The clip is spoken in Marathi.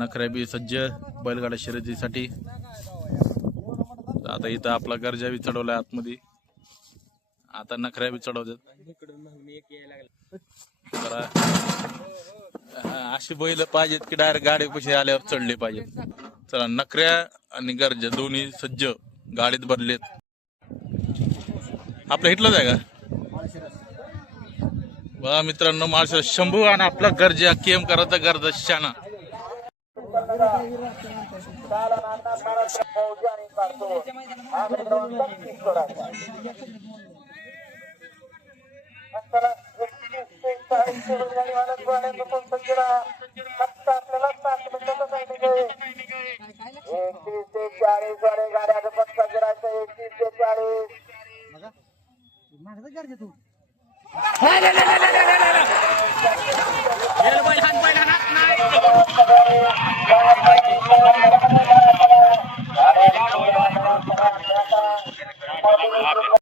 नखऱ्या बी सज्ज बैलगाड्या शर्यतीसाठी. आता इथं आपला गरजा बी चढवलाय आतमध्ये. आता नखऱ्या बी चढवतात. अशी बैल पाहिजेत की डायरेक्ट गाडी पैसे आल्यावर चढले पाहिजेत. चला नखऱ्या आणि गरजा दोन्ही सज्ज गाडीत भरलेत. आपलं हिटलंच आहे का बघा मित्रांनो. माळशेर शंभू आणि आपला गरजा केम करत गरजा शाना.